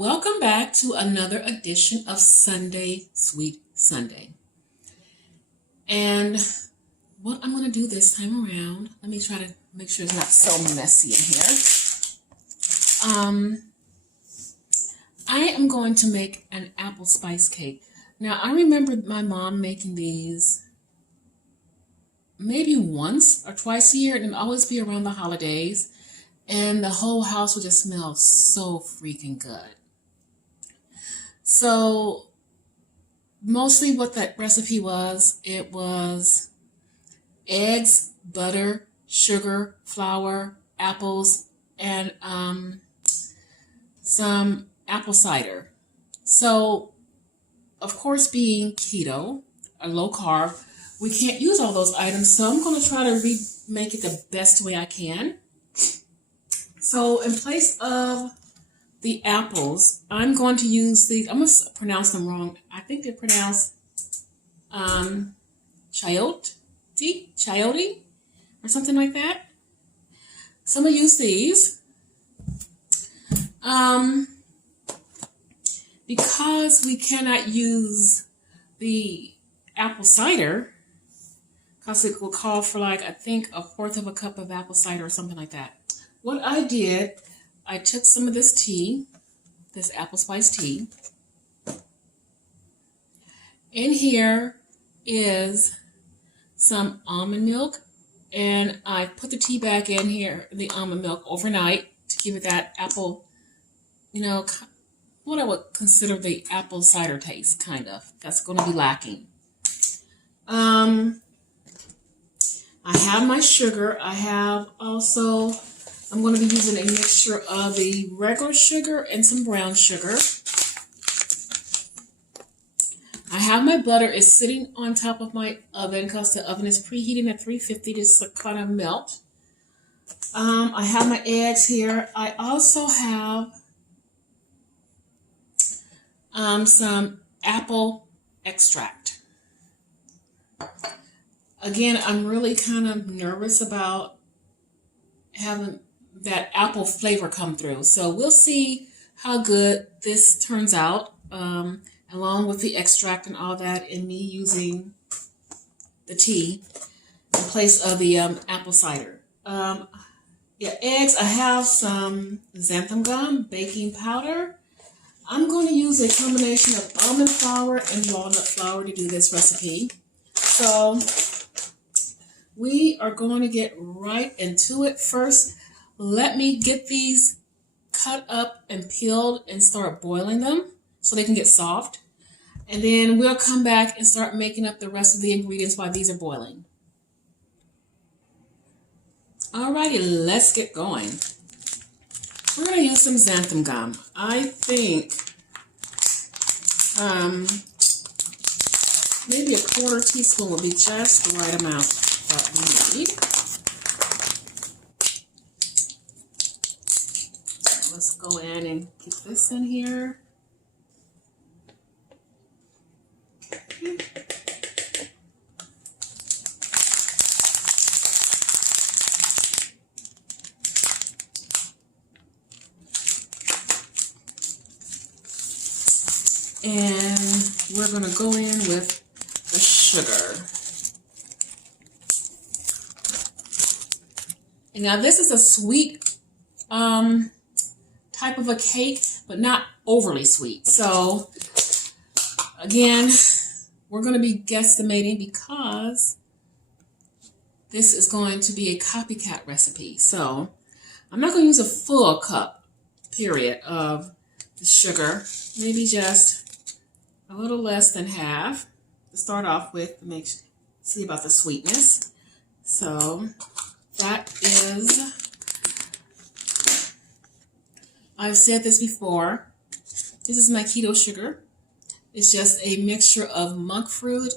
Welcome back to another edition of Sunday Sweet Sunday. And what I'm going to do this time around, let me try to make sure it's not so messy in here. I am going to make an apple spice cake. Now, I remember my mom making these maybe once or twice a year, and it would always be around the holidays, and the whole house would just smell so freaking good. So mostly what that recipe was, it was eggs, butter, sugar, flour, apples, and some apple cider. So, of course, being keto, or low carb, we can't use all those items, so I'm going to try to make it the best way I can. So in place of the apples, I'm going to use these. I'm going to pronounce them wrong. I think they're pronounced chayote, or something like that. So I'm going to use these. Because we cannot use the apple cider, because it will call for I think a fourth of a cup of apple cider or something like that. What I did, I took some of this tea, this apple spice tea. In here is some almond milk, and I put the tea bag in here, the almond milk, overnight to give it that apple, what I would consider the apple cider taste, kind of. That's going to be lacking. I have my sugar. I have also, I'm going to be using a mixture of the regular sugar and some brown sugar. I have my butter. It's sitting on top of my oven because the oven is preheating at 350 to kind of melt. I have my eggs here. I also have some apple extract. Again, I'm really kind of nervous about having that apple flavor come through. So we'll see how good this turns out, along with the extract and all that, and me using the tea in place of the apple cider. Eggs, I have some xanthan gum, baking powder. I'm going to use a combination of almond flour and walnut flour to do this recipe. So we are going to get right into it. First, let me get these cut up and peeled and start boiling them so they can get soft. And then we'll come back and start making up the rest of the ingredients while these are boiling. Alrighty, let's get going. We're going to use some xanthan gum. I think maybe a quarter teaspoon will be just the right amount that we need. So let's go in and get this in here. Okay. And we're going to go in with the sugar. And now this is a sweet type of a cake, but not overly sweet. So again, we're going to be guesstimating because this is going to be a copycat recipe. So I'm not going to use a full cup, period, of the sugar. Maybe just a little less than half to start off with to see about the sweetness. So that is, I've said this before, this is my keto sugar. It's just a mixture of monk fruit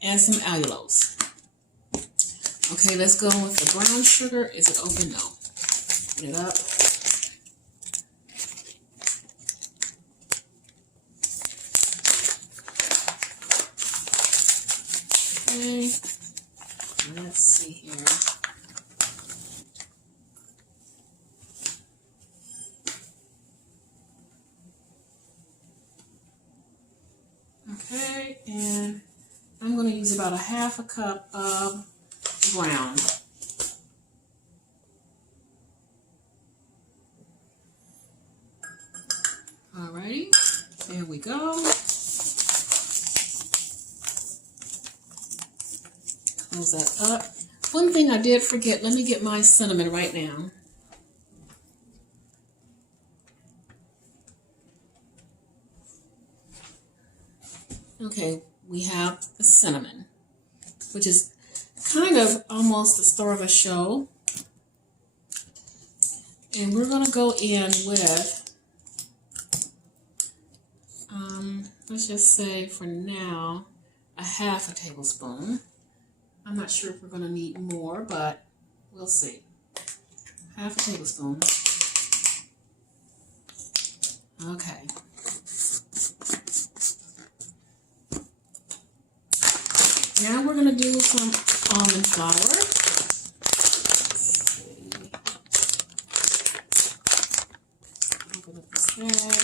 and some allulose. Okay, let's go with the brown sugar. Is it open? No. Open it up. Okay, let's see here. Okay, and I'm going to use about a half a cup of brown. Alrighty, there we go. Close that up. One thing I did forget, let me get my cinnamon right now. Okay, we have the cinnamon, which is kind of almost the star of the show. And we're going to go in with, let's just say for now, a half a tablespoon. I'm not sure if we're going to need more, but we'll see. Half a tablespoon. Okay. Now we're going to do some almond flour. Let's see. Open up this bag.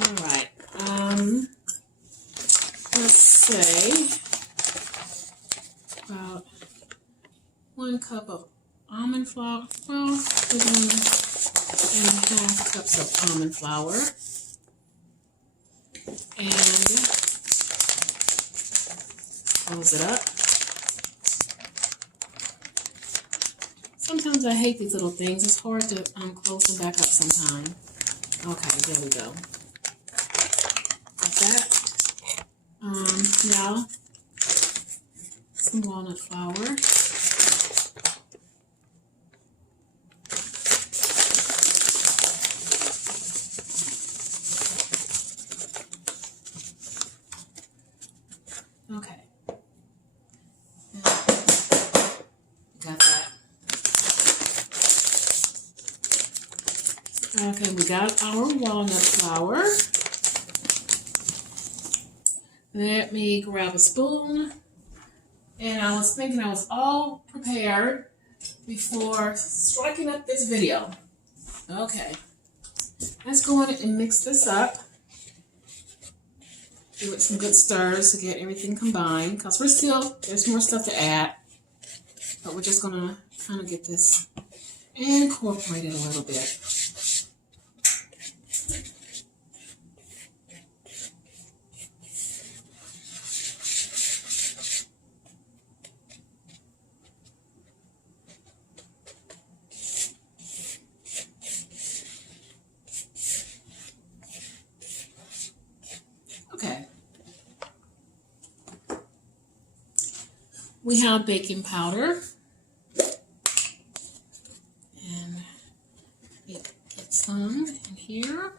All right. Let's say about 1 cup of almond flour. Well, we're going to add half cups of almond flour. And close it up. Sometimes I hate these little things. It's hard to close them back up sometime. Okay, there we go. Like that. Now, some walnut flour. Okay. Got that. Okay, we got our walnut flour. Let me grab a spoon. And I was thinking I was all prepared before striking up this video. Okay. Let's go in and mix this up. Give it some good stirs to get everything combined, because there's more stuff to add, but we're just gonna kind of get this incorporated a little bit. Okay. We have baking powder. And get some in here.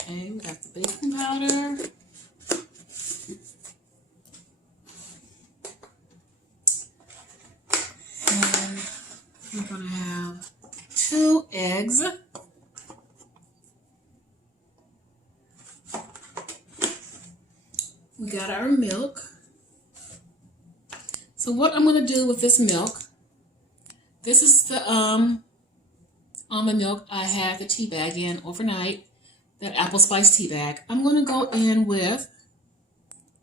Okay, we got the baking powder. We're going to have 2 eggs. We got our milk. So what I'm going to do with this milk, this is the almond milk I had the tea bag in overnight, that apple spice tea bag. I'm going to go in with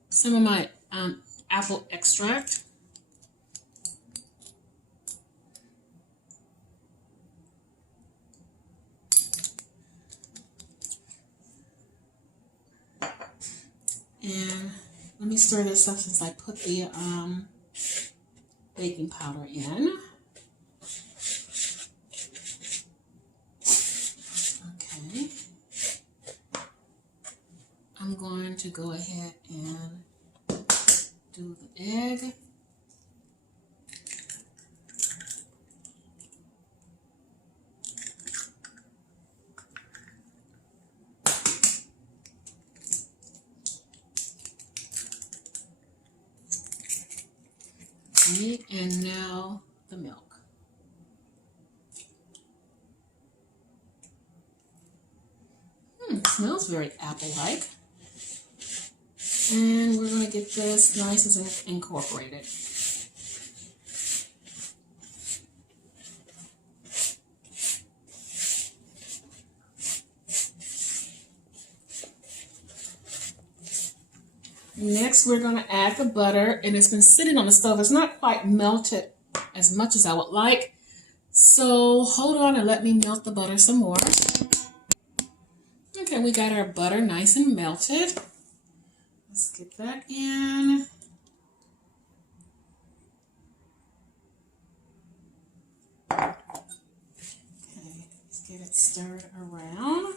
some of my apple extract. And let me stir this up since I put the baking powder in. Okay. I'm going to go ahead and do the egg. Okay, and now the milk. Smells very apple-like. And we're going to get this nice and incorporated. Next, we're going to add the butter, and it's been sitting on the stove. It's not quite melted as much as I would like. So hold on and let me melt the butter some more. Okay, we got our butter nice and melted. Let's get that in. Okay, let's get it stirred around.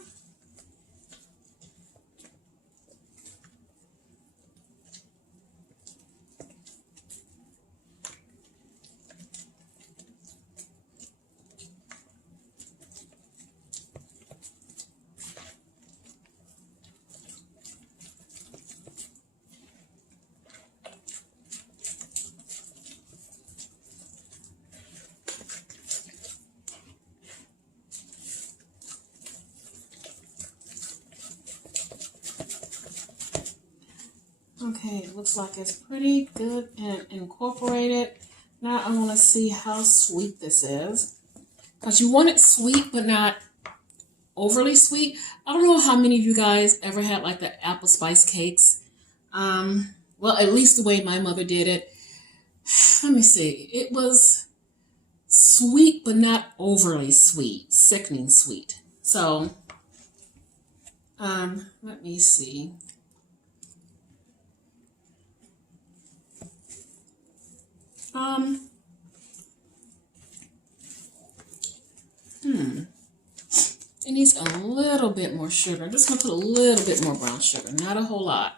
Okay, it looks like it's pretty good and incorporated. Now I want to see how sweet this is. Because you want it sweet, but not overly sweet. I don't know how many of you guys ever had like the apple spice cakes. Well, at least the way my mother did it. Let me see. It was sweet, but not overly sweet. Sickening sweet. So, let me see. It needs a little bit more sugar. I'm just going to put a little bit more brown sugar, not a whole lot.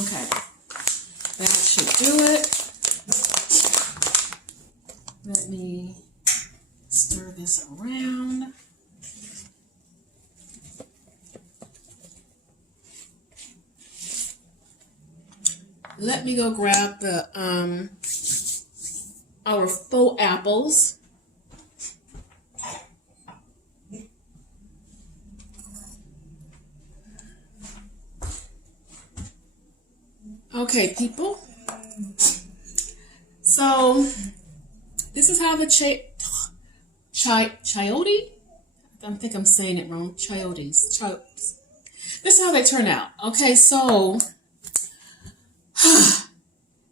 Okay, that should do it. Let me stir this around. Let me go grab the our faux apples. Okay, people. So this is how the chayote. I think I'm saying it wrong. Chayotes. This is how they turn out. Okay, so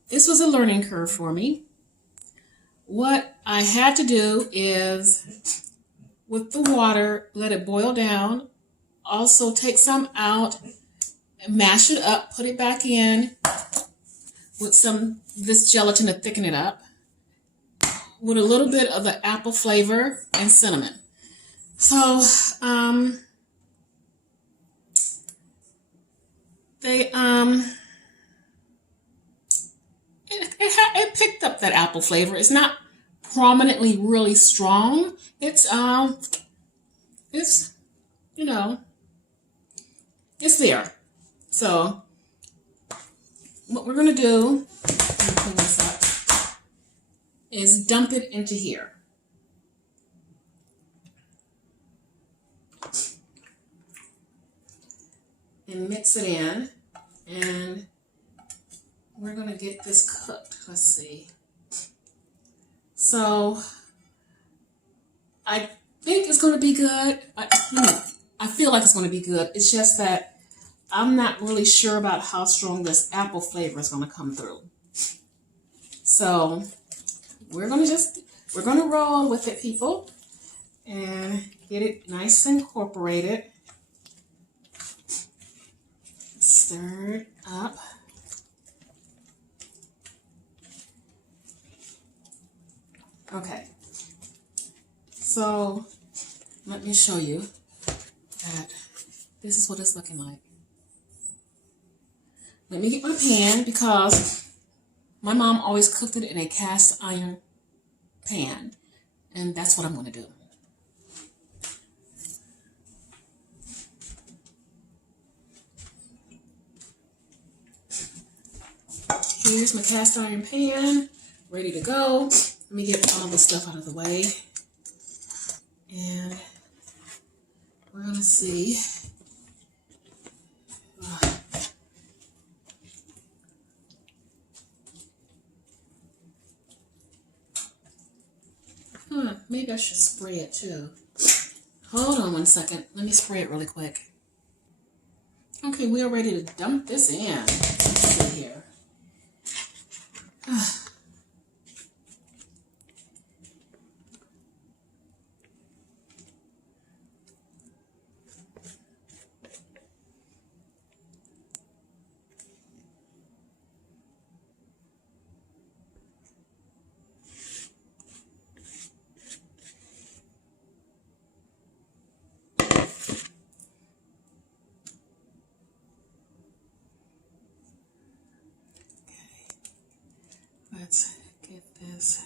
this was a learning curve for me. What I had to do is, with the water, let it boil down. Also take some out, mash it up, put it back in with this gelatin to thicken it up, with a little bit of the apple flavor and cinnamon. So, it picked up that apple flavor. It's not prominently really strong. It's you know, it's there. So what we're gonna do, let me clean this up, is dump it into here. And mix it in, and we're gonna get this cooked. Let's see. So I think it's gonna be good. I feel like it's gonna be good. It's just that I'm not really sure about how strong this apple flavor is gonna come through. So we're gonna roll with it, people, and get it nice and incorporated. Stir it up. Okay, so let me show you that this is what it's looking like. Let me get my pan, because my mom always cooked it in a cast iron pan, and that's what I'm going to do. Here's my cast iron pan, ready to go. Let me get all the stuff out of the way. And we're gonna see. Maybe I should spray it too. Hold on one second. Let me spray it really quick. Okay, we are ready to dump this in. Let's see here. Let's get this.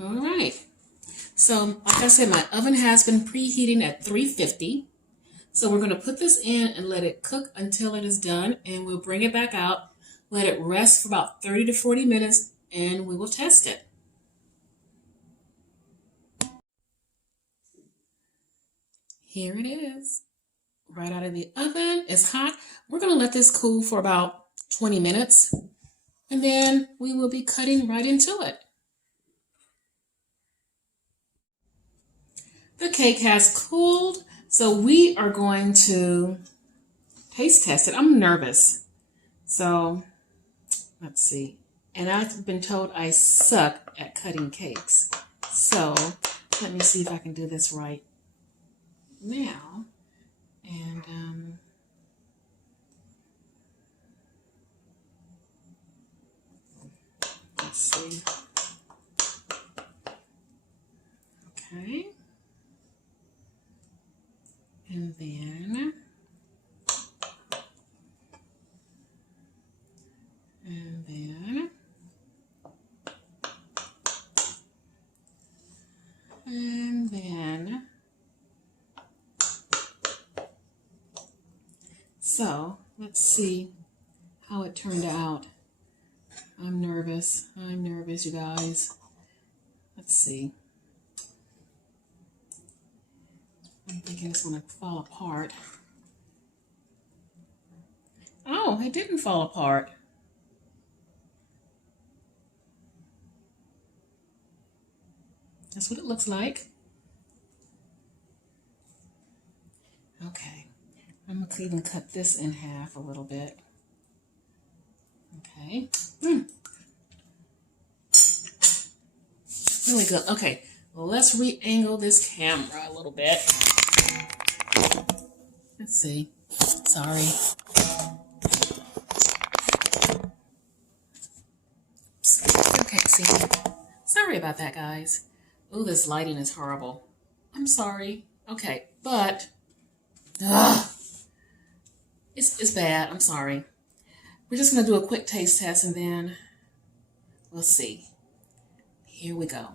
All right. So, like I said, my oven has been preheating at 350. So we're going to put this in and let it cook until it is done, and we'll bring it back out. Let it rest for about 30 to 40 minutes, and we will test it. Here it is, right out of the oven. It's hot. We're going to let this cool for about 20 minutes, and then we will be cutting right into it. The cake has cooled, so we are going to taste test it. I'm nervous, so let's see. And I've been told I suck at cutting cakes. So let me see if I can do this right now. And let's see. Okay. And then so let's see how it turned out. I'm nervous, you guys. Let's see. I'm thinking it's going to fall apart. Oh, it didn't fall apart. That's what it looks like. Okay, I'm going to even cut this in half a little bit. Okay. Really good. Okay, well, let's re-angle this camera a little bit. Let's see. Sorry. Okay, see. Sorry about that, guys. Oh, this lighting is horrible. I'm sorry. Okay, but it's bad. I'm sorry. We're just going to do a quick taste test and then we'll see. Here we go.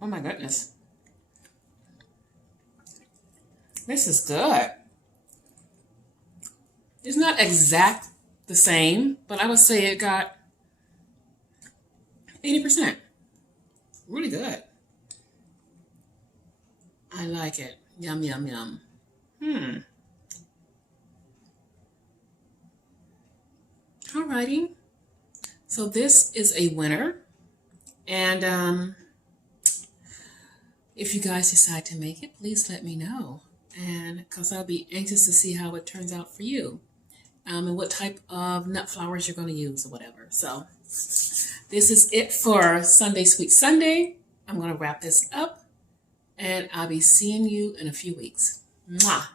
Oh my goodness. This is good. It's not exact the same, but I would say it got 80%. Really good. I like it. Yum, yum, yum. Alrighty. So this is a winner. And if you guys decide to make it, please let me know. And because I'll be anxious to see how it turns out for you. And what type of nut flours you're going to use or whatever. So this is it for Sunday Sweet Sunday. I'm going to wrap this up. And I'll be seeing you in a few weeks. Mwah.